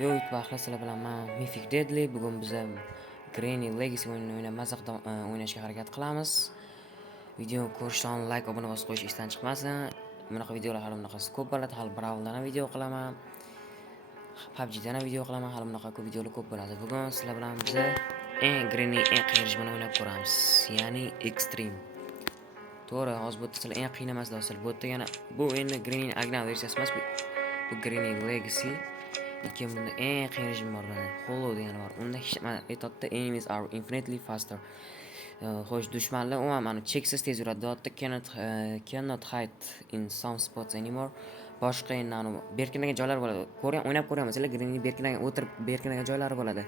Yo, YouTube'da sizlar bilan men Mythic Deadly. Bugun biz Granny Legacy o'yinini o'ynab mazaxda o'ynashga harakat qilamiz. Video ko'rishdan like, obuna bosib qo'yish esdan chiqmasin. Bunaqa videolar hali bunaqasi ko'p bo'ladi. Hali Brawldan ham video qilaman. PUBGdan ham video qilaman. Hali bunaqa ko'p videolar ko'p bo'ladi. Bugun sizlar bilan biz Granny eng qiyin rejimini o'ynab ko'ramiz. Ya'ni Extreme. To'g'ri, hozir bu sizlar eng qiyin emas do'stlar. Bu degani bu endi Granny original versiyasi emas. Bu Granny Legacy. Lekin bunda eng qiyin rejim bor mana. Hollow degani bor. Unda hech nima aytadi, enemies are infinitely faster. Xo'sh, dushmanlar umuman mana cheksiz tez yuradi. Dotda cannot hide in some spots anymore. Boshqa endi berkinagan joylar bo'ladi. O'ynab ko'ryapsizlar, Granny berkinagan joylari bo'ladi.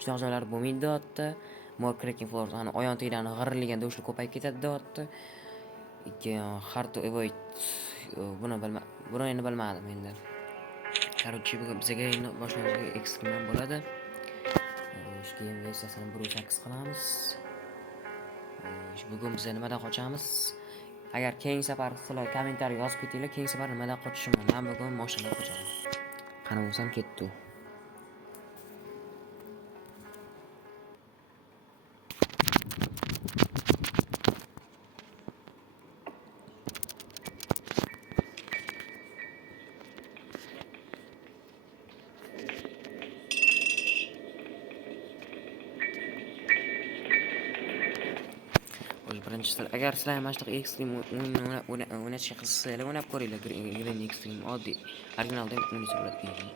Shunaqa joylar bo'lmaydi dotda. More cracking floors, ana oyon tegani g'irrilgan do'shlar ko'payib ketadi dotda. Hard to avoid. Buni endi bilmadim endi. Короче, bizga endi boshlanishga Extreme bo'ladi. Shu game versiyasini 1.8 qilamiz. Bugun biz nimadan qochamiz? Agar keyingi safar sizlar kommentariy yozib ketinglar, keyingi safar nimadan qochishimni. Men bugun mashinadan qochaman. Qani bo'lsam ketdi. Birinchisi, agar sizlar mana shunaqa Extreme o'ynashga qiziqsanglar, o'ynab ko'ringlar. Granny Extreme oddiy, originalda ham o'ynasa bo'ladi.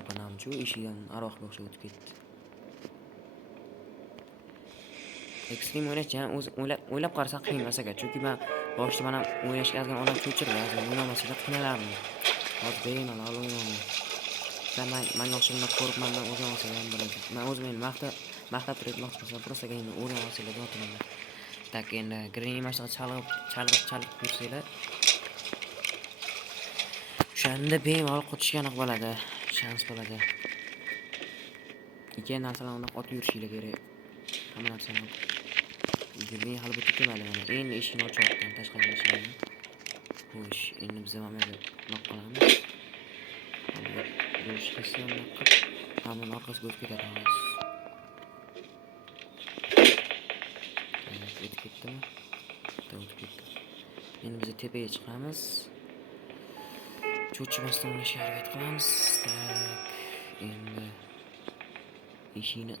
Opanamchu eshigidan aroqga o'xshab o'tib ketdi. Extreme o'ynashni o'zi o'ylab qarasak qiyin emas ekan, chunki men boshida mana o'ynashga azgan odam cho'chirdi, o'ynamasida qiynalardim. Hozir bemalol o'ynayman. Menga o'xshagan ko'rib mendan o'zim olsam bo'ladi. Men o'zimni maqtab turibman, просто endi o'ynayapsizlar deb tak endi Granny mashina chalg'ib yursanglar, o'shanda bemalol qochishga aniq bo'ladi, shans bo'ladi. Ikki narsalarni otib yurishinglar kerak. Hamma narsani Granny hali bitib kelmadi mana. Endi eshikni ochyapman, tashqariga eshikni. Xo'sh, endi biz ham nima qilamiz? Bu ishni hamma orqasiga o'tib ketadi hozir. O'tib ketdimi? O'tib ketdi. Endi biz tepaga chiqamiz. Cho'chimasdan o'ynashga harakat qilamiz. Endi eshikni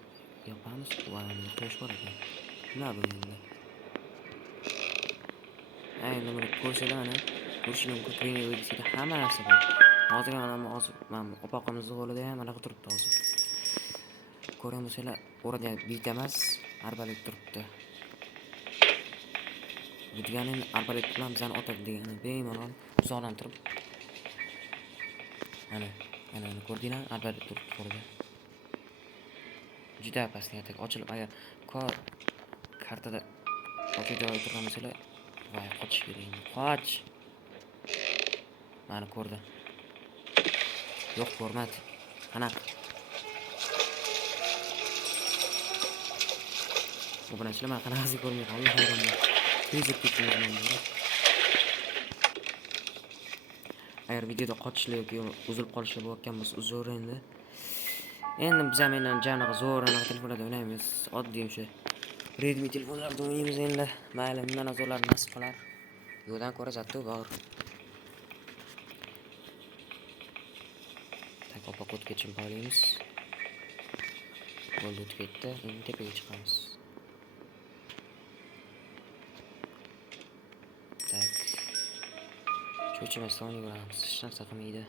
yopamiz. Voy, quyosh bor ekan. Nima bu endi? Endi buni ko'rsanglar mana, ko'rishim mumkin. Granny Legacy'da hamma narsa bor. Hozir mana opaqimizni qo'lida ham mana turibdi hozir. Ko'ryapsizlar, o'rada bitta emas, arbalet turibdi. Bu degani arbalet bilan bizani otadi degani, bemalol uzoqdan turib. Mana ko'rdinglar, arbalet turibdi qo'lida. Juda pastga ochilib, agar kartada ochib joy turgan bo'lsalar, voy qochish kerak. Qoch. Mana ko'rdi. Yo'q, ko'rmadi. Qanaqa? Bu bilan men qanaqasi ko'rmay qoldim. Tezib ketdim. Agar videoda qochishlar yoki uzilib qolishlar bo'layotgan bo'lsa, uzr endi. Endi biz ham janaqa zo'r telefonlarda o'ynaymiz. Oddiy o'sha Redmi telefonlarda o'ynaymiz endi. Mayli, bundan zo'rlar nasib qilar. Yo'ldan ko'ra zatto bor. Tak opa kod keçim bağlayımız. Bo'ldi, o'tib ketdi. Endi tepaga chiqamiz. Tak. Cho'chimasdan yuramiz. Hech narsa qilmaydi.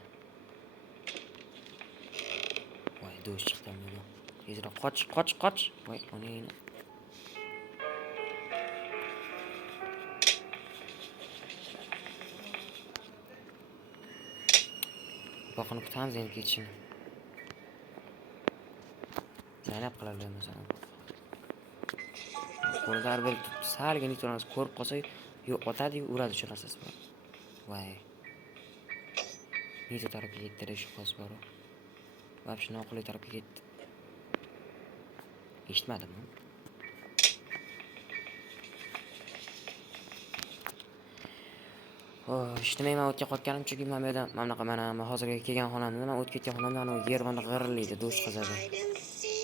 Voy, do'sh chiqdi menga. Tezroq qoch. Voy, onangni. Bakın kutamiz endi ketishini. Zaynab qilarlar masalan. Qo'lida bir salgina turamiz, ko'rib qolsa, yo'q otadi, uradi shu narsasi bor. Voy. Nega tarafga ketdi shubhasi bor. Вообще noqulay tarafga ketdi. Eshitmadimmi? Eshitmayman o'tga qotganim, chunki men bu yerda mana hozirgi kelgan xonamda, men o'tib ketgan xonamda ana yer mana g'irillaydi, do'sh qazadi.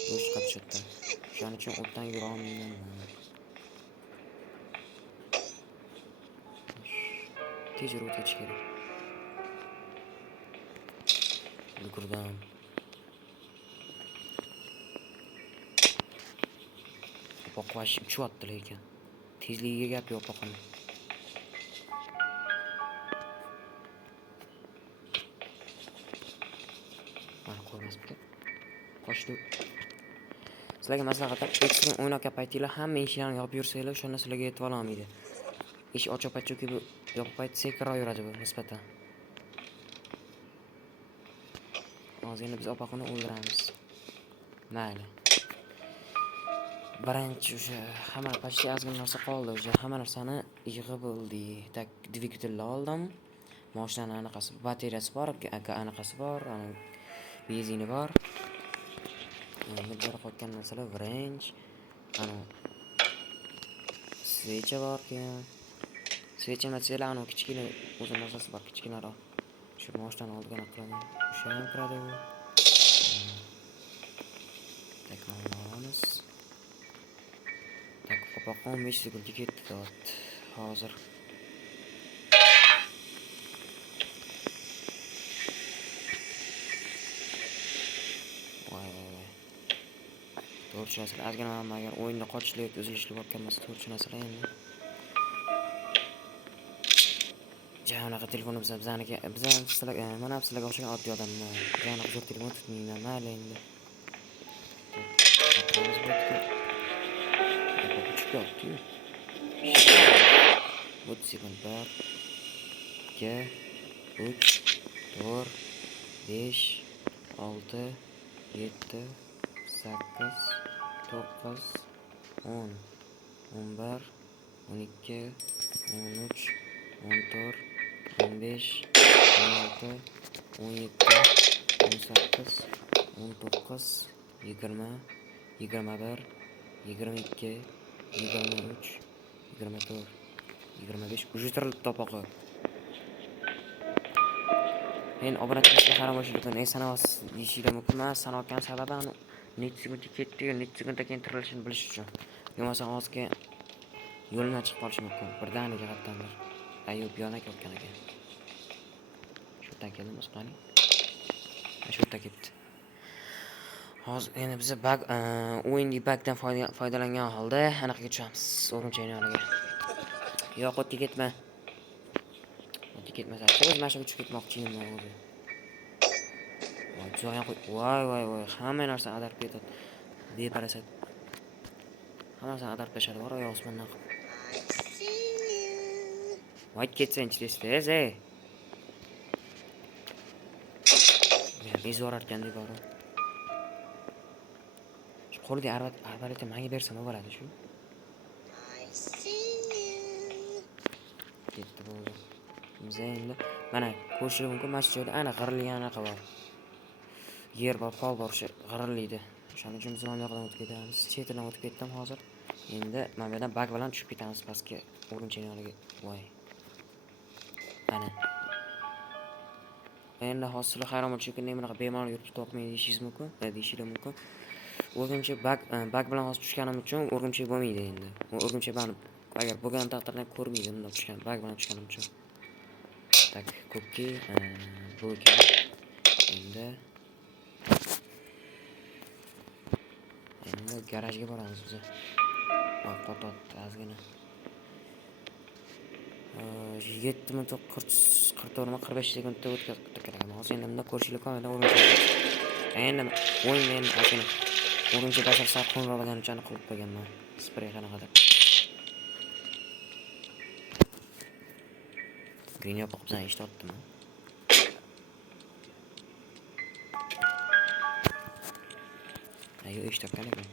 Do'sh qatishdi. Shuning uchun o'tdan yura olmayman. Tezroq o'tish kerak. Yugurdim. Opoqvash uchyapti lekin. Tezligiga gap yo'q opoqning. Mana ko'rmasmisiz? Qochdi. Sizlarga maslahatim, ekstrem o'ynayotgan paytinglar hamma eshiklarni yopib yursanglar, o'shanda sizlarga yetib olmaydi. Eshik ochiq payt chunki bu yopiq payt sekinroq yuradi bu nisbatan. Hozir endi biz opoqni o'ldiramiz. Mayli. Birinchi o'sha hamma почти ozgina narsa qoldi, o'sha hamma narsani yig'ib bo'ldik. Tak dvigatelni oldim. Mashinani anaqasi, batareyasi bor, anaqasi bor, benzini bor. Endi bir qotgan narsalar wrench, svecha bor keyin. Svecha matsela kichkina o'zim narsasi bor, kichkinaroq. Shu mashinani oldiga qilaman. O'sha ham kiradi u. Tak olamiz. Tak opoq 15 sekundga ketdi dot. Hozir to'g'ri narsalar ozgina agar o'yinda qochishlik, uzilishlik bo'lib kelmasa to'g'ri narsalar endi. Janaqa telefonni bizaniki, sizlar mana sizlarga o'xshagan oddiy odamman. Janaqa zo'r telefon tutmayman, mayli endi. Çıkartıyor. 30 sekund var. 2 3 4 5 6 7 8 9 10 11 12 13 14 15 16 17 18 19 20 21 22 23 24 25 уже tirilibdi opoqi. Men obunachilikka qarab o'shirdim. Sanoqsiz deyishim mumkin emas. Sanoqgan sababim necha sekundga ketdi, necha sekunddan keyin tirilishini bilish uchun. Bo'lmasa hozirga yo'ldan chiqib qolishi mumkin. Birdaniga qattandir. Ayub yana ketgan ekan. Shu yerdan keldim o'sqani. Shu yerdan ketdi. Hozir endi biz o'yinning bugdan foydalangan holda anaqaga tushamiz. O'rimchakning yoniga. Yo'q, o'tga ketma. O'tga ketmasa, o'z mashinaga tushib ketmoqchiman men o'zi. Voy, hamma narsani adarib ketadi. Beparasat. Hamma narsani adarib tashadi, bor oyoq osmondan. Voy ketsanchi tez, ey. Men bezor ekan deb borim. Qo'lida arbaletni menga bersam bo'ladi shu. Ketdi bo'ldi. Biz endi mana ko'rishim mumkin, mana shu joyda ana g'irilgan anaqa bor. Yer bor, pol bor, shu g'irillaydi. O'shaning uchun biz yoqdan o'tib ketamiz. Chetidan o'tib ketdim hozir. Endi mana bu yerdan bag bilan tushib ketamiz pastga, o'rimchak yoniga. Voy. Ana. Endi hozir hayron bo'lishim kerak, bunaqa bemalol yurib topmaydi deyishingiz mumkin. O'rgimchak bag bilan hozir tushganim uchun o'rgimchak bo'lmaydi endi. O'rgimchak bani agar bo'lgan taqdirda ko'rmaydi bunday tushgan, bag bilan tushganim uchun. Tak, ko'kki, bu ekan. Endi garajga boramiz biz. Qo'yapti ozgina. 7 minut 44-45 sekundda o'tkazib kerak. Hozir endi bunda ko'rishlik qo'yadi o'rgimchak. Endi o'yin ozgina o'rgimchak bashar qo'ng'iroq qilgan uchun qilib qo'yganman. Sprey qanaqadir. Green yopiq bizdan eshitibdimi? Ayo eshitgan ekan.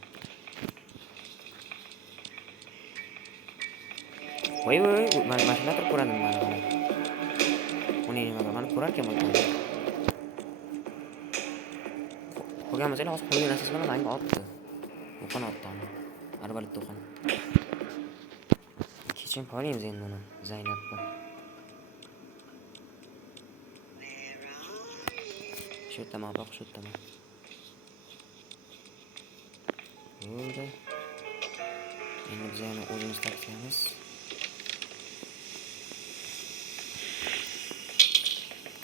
Voy, mana shunaqa ko'radim mana. Uni nima mana ko'rar ekan bo'lgan. Ko'rgan masala hozir qo'ygan narsasi bilan menga otdi. O'qon otdi. Arbalet o'qon. Kechirim qo'yamiz endi uni Zaynabni. Shu yerdaman, bak shu yerdaman. Bo'ldi. Endi biz yana o'zimiz taqsamiz.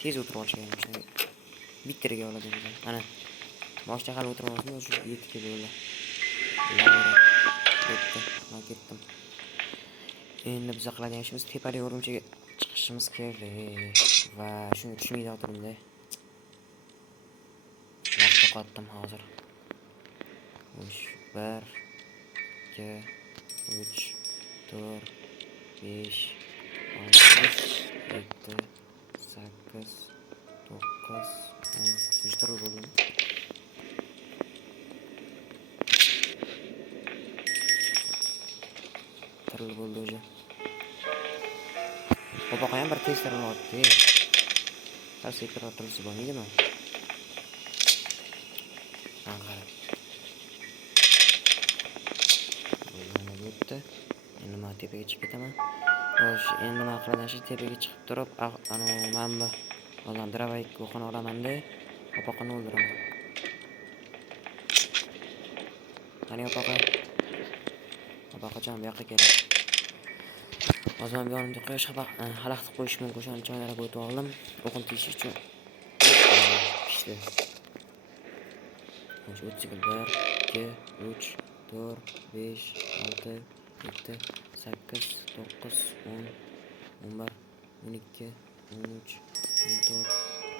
Tez o'tirib olishgan shunday. Bittirga oladi bizni. Ana. Boshqa hali o'tirmasmiz, shu 7 ga bo'ldi. Bitti. Men ketdim. Endi biz qiladigan ishimiz tepali o'rimchiga chiqishimiz kerak va shuni tushunmaydi o'tirimda. Vaqt yo'qotdim hozir. 1 2 3 4 5 6 7 8 9 10 uyushtirib bo'ldim. Tiril bo'ldi o'zi. Qo'poq ham bir tez tirilyapti. Har sektor tirilsa bo'lmaydimi? Qarab. Mana bo'pti. Endi men tepaga chiqib ketaman. Xo'sh, endi men qiladigan ish tepaga chiqib turib, mana bu odam dravayk o'qini olaman-da, qo'poqni o'ldiraman. Qani qo'poq? Qo'poqjon bu yoqqa keling. Hozir men yonimda quyosh xalaqtib qo'yish mumkin. O'shani choylarga o'tib oldim. O'qin tegish uchun. Pishdi. Xo'sh, 1 2 3 4 5 6 7 8 9 10 11 12 13 14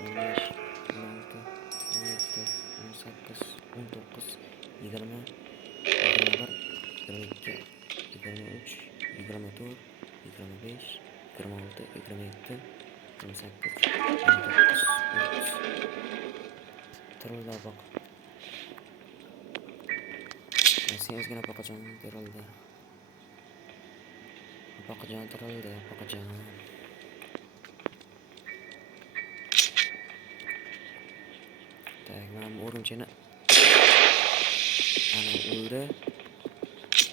15 16 17 18 19 20 21 22 23 24 25 26 27 28 29 30 Tirildi bak. Senzgina poqajon tirildi. Poqajon tirildi, poqajon. Tak, men o'rimchini ana o'ldi.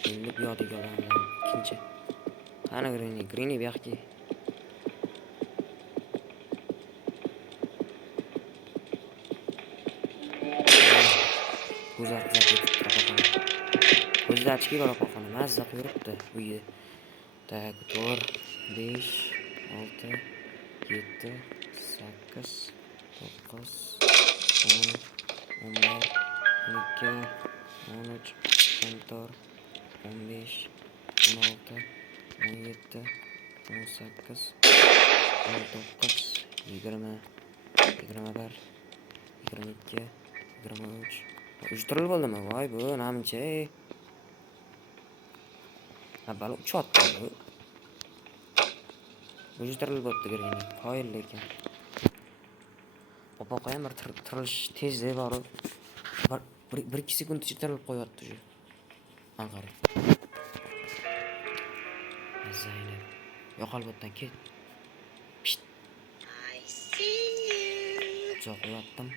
Endi bu yoqdagi odamlar ikkinchi. Qani Grini bu yoqqa. Ko'zlar ketdi. Ko'zlar chiqib bora qo'ygan. Mazza qilibdi uyi. Tak, 4 5 6 7 8 9 10 11 12 13 14 15 16 17 18 19 20 21 22 23 uyushtirilib bo'ldimi? Voy bu namuncha. Balo uchotdi bu. Uyushtirilib bo'pti Grini. Qoyil lekin. Qo'poq ham bir tirilish tezda borib 1-2 sekund ichida tirilib qo'yapti shu. Anqara. Zaynab. Yo'qolib o'tdan ket. I see you. Zo'qlatdim.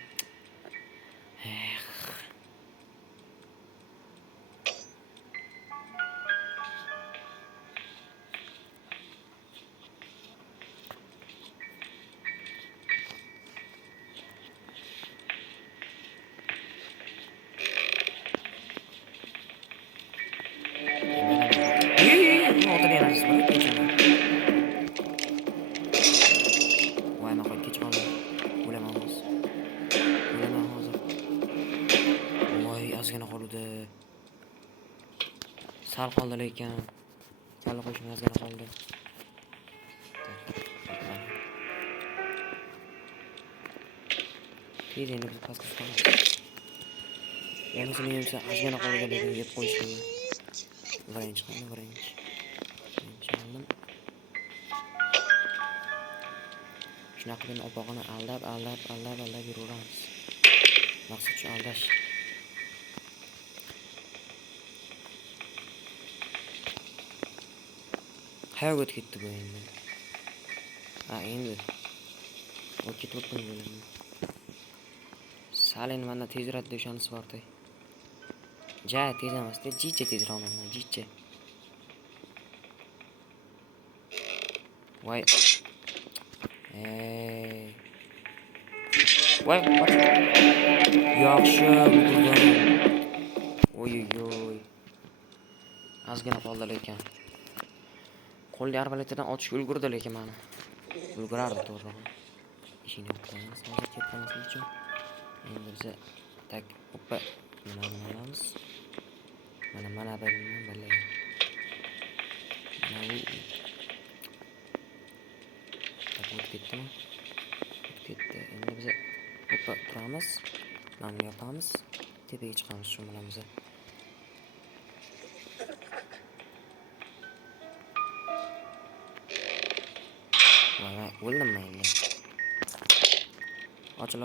Ozgina qoldi. Sal qoldi lekin. Sal qo'shim ozgina qoldi. Tez endi biz pastga chiqamiz. Yalnız men esa ozgina qoldi lekin yeb qo'yishdi. Birinchi qoldi, birinchi. Birinchi oldim. Shunaqa qilib opog'ini aldab yuraveramiz. Maqsad shu aldash. Qayoqqa o'tib ketdi bu endi? Endi. O ketib bo'ldi. Salin mana tezroq deshonisi bordi. Ja, tez emasdi, jicha tezroq mana, jicha. Voy. Voy, qoch. Yaxshi, ulgurdim. Oy, oy. Ozgina qoldi lekin. Qo'lli arbaletdan otishga ulgurdi lekin mana. Ulgurardi to'g'ri. Ishini qilamiz. Hozir ketmaslik uchun. Endi biz tak hoppa nima qilamiz? Mana bilmayman bilay. Mana bu tak o'tib ketdimi? Ketdi. Endi biz hoppa turamiz. Mana yopamiz. Tepaga chiqamiz shu bilan biz. Voy, o'ldimmi endi? Ochil.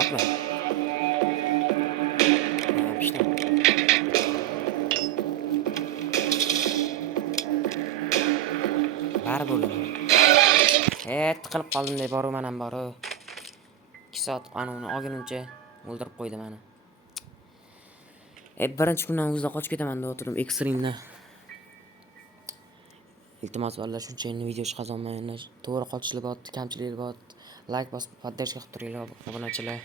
Otma. Pishdi. Bari bo'laman. Tiqilib qoldim deb boraman ham boru. 2 soat uni olgunimcha o'ldirib qo'ydi meni. Birinchi kundan o'zida qochib ketaman deb o'tirdim ekstrimdan. Iltimos bolalar shuncha endi video chiqazolmayman. To'g'ri qochishlar bor, kamchiliklar bor. Like bosib, podдержка qilib turinglar, obunachilar.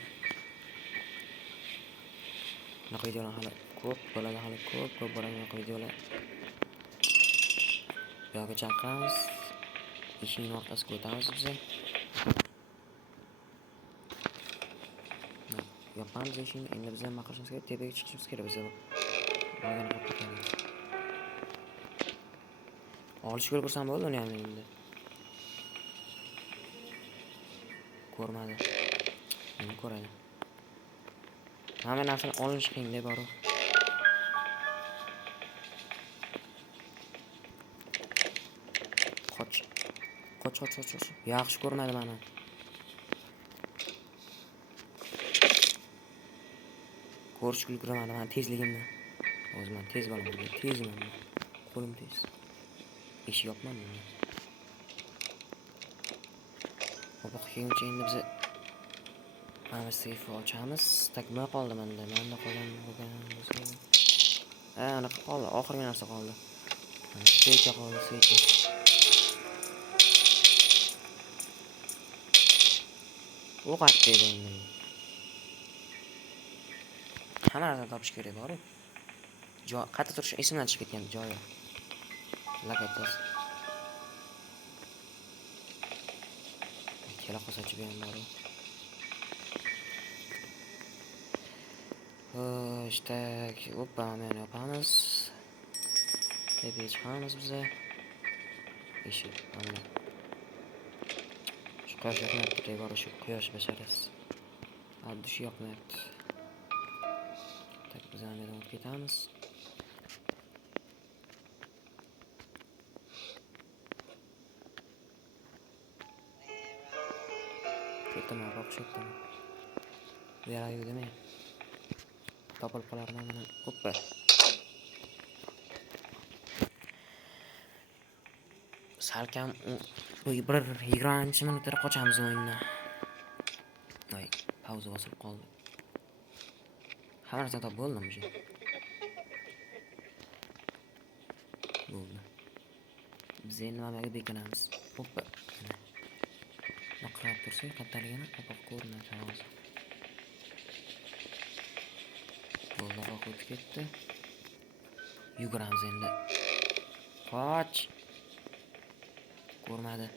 Bunaqa videolar hali ko'p bo'ladi, ko'p bo'ladi bunaqa videolar. Bu yoqqa chaqiramiz. Eshikning orqasiga o'tamiz biz. Yopamiz eshikni. Endi biz nima qilishimiz kerak? Tepaga chiqishimiz kerak biz. Mana qoplaymiz. Olishga ulgursam bo'ldi uni ham endi. Ko'rmadi. Endi ko'radi. Hamma narsani olish qiyin deb boru. Qoch. Yaxshi ko'rmadi meni. Ko'rish ulguramadi men tezligimni. O'zim tez bo'laman, tezman. Qo'lim tez. Eshik yopman men. Qo'poq kelguncha endi biz mana seyfni ochamiz. Takma qoldi menda. Menda qolgan ana qoldi. Oxirgi narsa qoldi. Mana seyfa qoldi, seyfa. O qayerda edi endi? Hamma narsani topish kerak bor-ku. Joy qayerda turish esimdan chiqib ketgan joyi. Lagatas. Kela qo'sachib ham bor-ku. İşte hoppa hemen yapamız. Tepeye çıkarız bize. Yeşil anne. Şu kuyosh yoqmayapti deb var şu kuyosh basharasi. Dushi yoqmayapti. Tak biz andan o'tib ketamiz. Ketdim, o'xshatdim. Bu yerga demay. Topilib qolarman mana. Hoppa. Salkam bir 20 minutda qochamiz o'yindan. Voy, pauza bosib qoldi. Hamma narsa top bo'ldimi o'sha? Bo'ldi. Biz endi nimaga bekinamiz? Hoppa. Naqrab tursak, qataligini qo'pib ko'rinadi hozir. Bo'ldi, o'tib ketdi. Yuguramiz endi. Qoch. Ko'rmadi.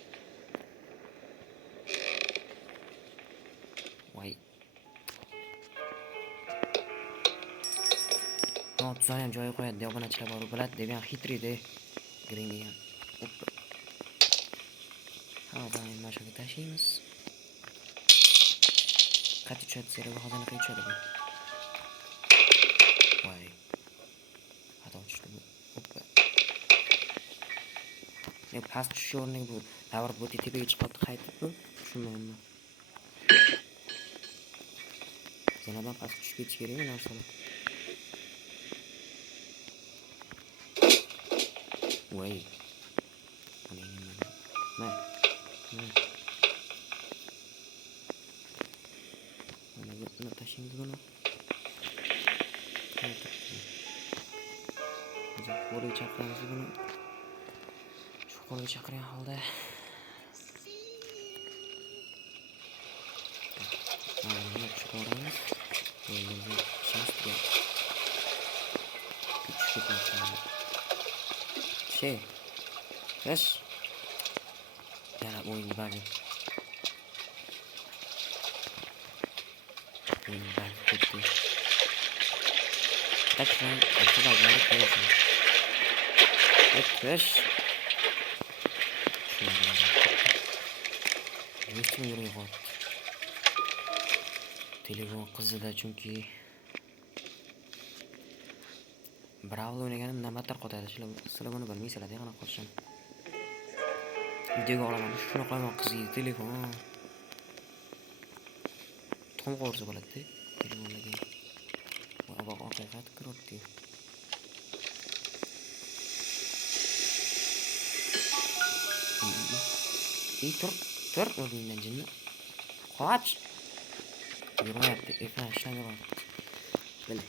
Voy. Tuzani ham joyi qo'yadi deb obunachilar bor, biladi deb ham xitriydi. Green degan. Hoppa. Hozir endi mashinaga tashlaymiz. Qattiq tushadi, serga hozir tushadi bu. Voy. Xato tushdi bu. Hoppa. Ne past tushish o'rniga bu davr bu tepaga chiqib qaytib bu. Tushunmayman. Zinadan past tushib ketish kerakmi narsalar? Voy. Mana buni tashlaymiz buni. Hozir qo'liga chaqiramiz buni. Shu qo'liga chaqirgan holda Şey. Yaş. Yana oyuncu bence. Oyuncu bence gitti. Kaç lan? Açı da var koyuyorsun. Yaş. Şuna bak. Nechun yo'q. Telefon qizida chunki Brawl o'ynaganimdan battar qotadi. Sizlar buni bilmaysizlar, qanaqa qotishini. Videoga olaman. Shuni qo'yaman qizga telefon. Tuxum qo'rsa bo'ladi-da. Telefonlarga. Va orqaga kiryapti. Tur o'rningdan jinni. Qoch. Yurmayapti. Ekran ishlamayapti. Mana.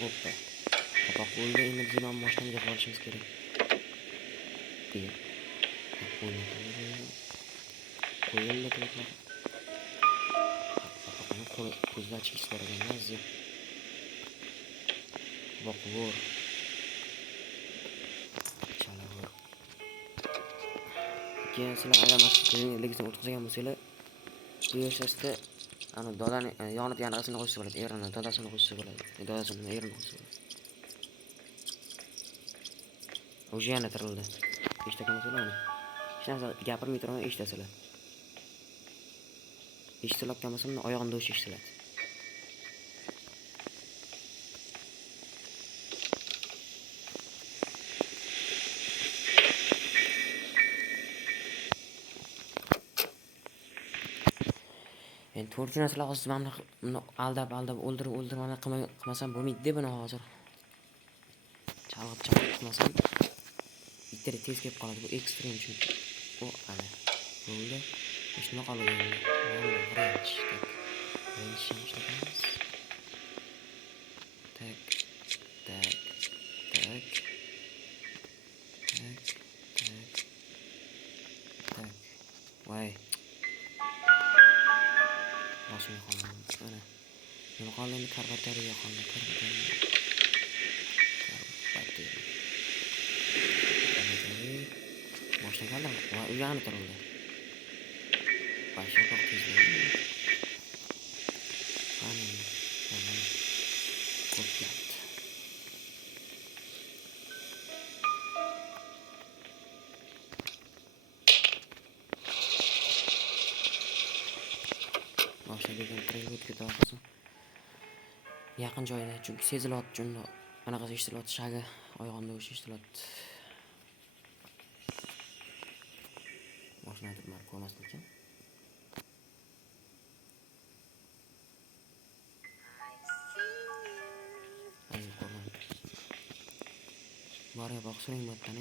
Hoppa. Papa qo'lda endi biz bilan mashinaga borishimiz kerak. Deydi. Qo'yildi telefon. Papani ko'zlar chiqib so'ragan o'zi. Boqvor. Chalavor. Keyin sizlar aylamasdan legisini o'tkazgan bo'lsanglar, bu yashashda ana dodani yonib yanasini qo'ysa bo'ladi, erini dodasini qo'ysa bo'ladi. Dodasini erini qo'ysa bo'ladi. O'sha yana tirildi. Eshitakamsizlar uni. Hech narsa gapirmay turib eshitasizlar. Eshitilayotgan bo'lsa, oyog'imda o'sha eshitiladi. Endi to'g'ri narsalar hozir mana aldab o'ldirmani qilmasam bo'lmaydi-da buni hozir. Chalg'ib qilmasam bitta tez kelib qoladi. Bu ekstrem chunki. O ana. Bo'ldi. Shuni qoladi endi. Mana birinchi. Birinchi shamshlaymiz. Tak. Tak. Tak. Tak. Tak. Tak. Voy. Boshimga qoldi. Mana. Nima qoldi endi karbonatoriya qoldi. Karbonatoriya. Boshlanganlar va u yog'ini turildi. Boshqa qo'yishdi. Mana ko'p gapdi. Boshlangan privot ketadi. Yaqin joyda chunki sezilyapti chunki anaqasi eshitilyapti, shagi oyog'imda o'sha eshitilyapti. Mashina turmar ko'rmasmikin. Aziz ko'rman. Bora boq suring bo'tdan.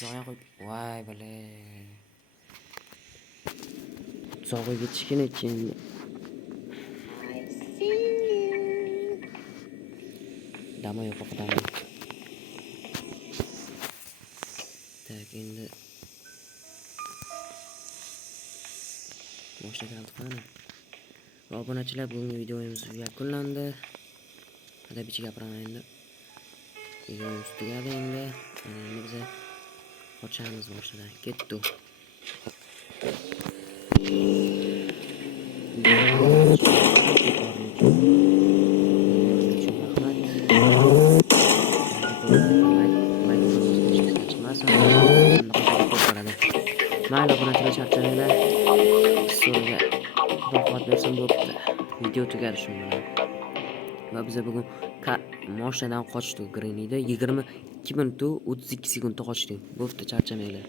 Zoya qo'yib, voy bale. Zoya ketishgan ekan. Damo yo'q damo. Tak endi boshlagan qani. Va obunachilar, bugungi videomiz yakunlandi. Hada bichi gapiraman endi. Videomiz tugadi endi. Endi biz qochamiz boshladan. Ketdi. Mayli obunachilar charchamanglar. So'rga vaqt bersam bo'pti. Video tugadi shu bilan. Va biz bugun moshinadan qochdik Grenida 22 minut 32 sekundda qochdik. Bo'pti, charchamanglar.